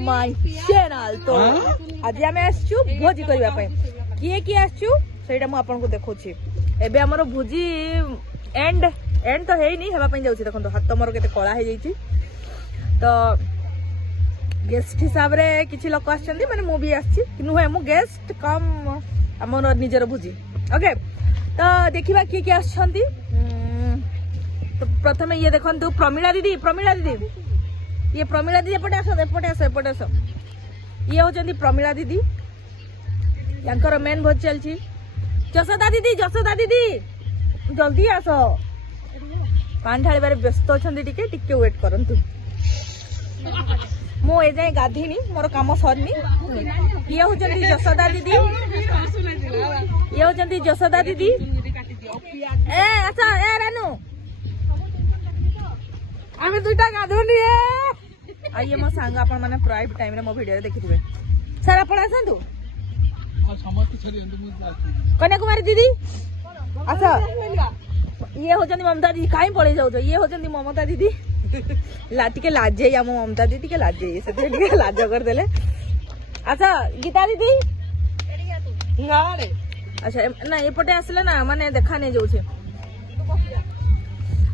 My channel. तो आज आम आसचु भोजी करबा पय किए किए आसचु सेटा मु आपन को देखौछि। एबे हमर भोजी एंड एंड तो हेई नहीं हेबा पय जाउछि। देखन तो हाथ मोर केते कळा हे जाइछि। तो गेस्ट हिसाब रे किछि लोक आछन्ती माने मु भी आछि किनु है मु गेस्ट कम हमर निजर भोजी। ओके तो देखिबा किए किए आछन्ती। तो प्रथमे ये देखंतु प्रमिला दीदी ये प्रमिला दीदी एपटे आसो ये होचंदी प्रमिला दीदी यांकर मेन भोज चलछि। जसोदा दीदी जल्दी आसो पान ढाली बारे व्यस्त अछंती टिके वेट करंतु। मो ए जाय गाधीनी मोर काम सरनी। ये होचंदी जसोदा दीदी ए आसो ए रानू आमे दुटा गाधोनी आ ये मो सांग आपण माने प्राइवेट टाइम रे मो वीडियो रे देखिथिबे। सर आपण आसंतु कन्याकुमारी दीदी अच्छा ये होचंदी ममता दीदी काई पळै जाउ ये होचंदी ममता दीदी लाटिके लाजे या मो ममता दीदी के लाजे से टिके लाज कर देले। अच्छा गीता दीदी अच्छा ना एपटे आसले ना माने देखा नै जाउ छे।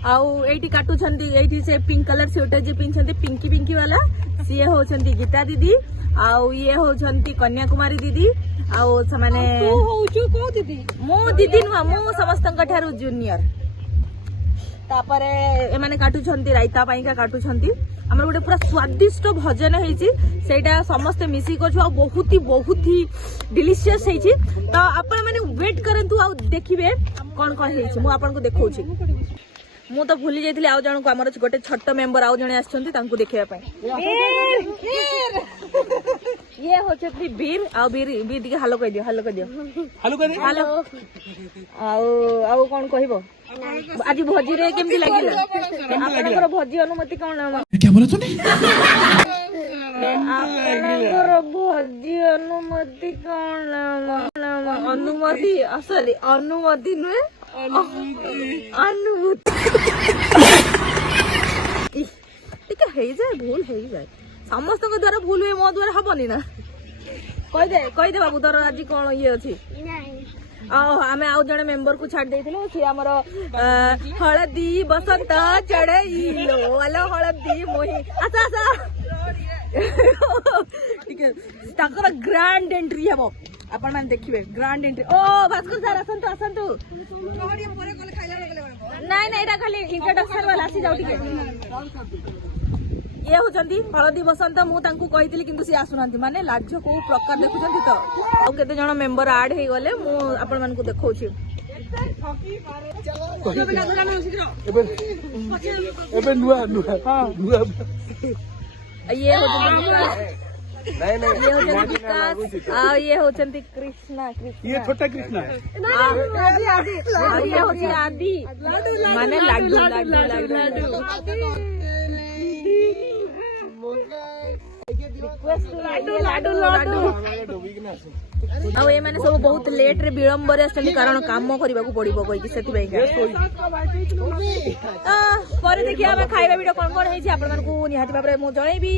आउ एठी काटू छंती एठी से पिंक कलर स्वेटर जे पिनछंती पिंकी वाला सीए हो छंती गीता दीदी आउ ये हो छंती कन्याकुमारी दीदी आउ समाने तू होचु को दीदी मो दीदी नुआ मो समस्तंक ठारू जूनियर। तापरे ए माने काटू छंती रायता पाई का काटू छंती हमर गोटे पूरा स्वादिष्ट भोजन हेची सेटा समस्त मिसी को छ बहुत ही डिलीशियस हेची। तो आपण माने वेट करंतु आ देखिबे कोन कोन हेची मु आपन को देखौ छी। मु तो भूली जाइथिली आउ जण को हमर गोटे छोट मेंबर आउ जणे आछंती तांको देखिबा पई ये होचती बीर आ बीर दिके हालो कहि दियो हालो आउ कोन कहिबो आज भोजी रे केमती लागिला आपनकर भोजी अनुमति कोन क्या बोला तूने आपनकर भोजी अनुमति कोन अनुमति असली अनुमति नुए अनुभूति टिके हेई जाए भूल हेई जाए समस्त को द्वारा भूल हुए मो द्वारा हबनी ना कहि दे बाबू तोर आज कोन ये अछि आमे आउ जने मेंबर को छाड़ देथिलो सी हमर हळदी बसंत चढ़ैलो वाला हळदी मोही अच्छा ठीक है ताकर ग्रैंड एंट्री हेबो आपण मान देखिबे ग्रैंड एंट्री। ओ भास्कर सर आसंतु नहीं एटा खाली इंट्रोडक्शन वाला आसी जाउ ठीक ये होचंदी हळदी बसंत मु तांको कहितली किंतु सी आसुनांती माने लाज्य को प्रकार देखुचंती। तो आ केते जण मेंबर ऐड हे गले मु आपण मान को देखौछि एबे नुआ हां ये होचंदी ये होचंदी विकास आ ये होचंदी कृष्णा ये छोटा कृष्णा ये होची आदि माने लाडू ए माने सब बहुत लेट रे विलंब रे आछन कारण काम करबा को पड़िबो कहि कि सेति भाई पर देखिया खाइबा वीडियो कोन कोन हेछि आपण मन को निहाती बाबरे मो जणैबी।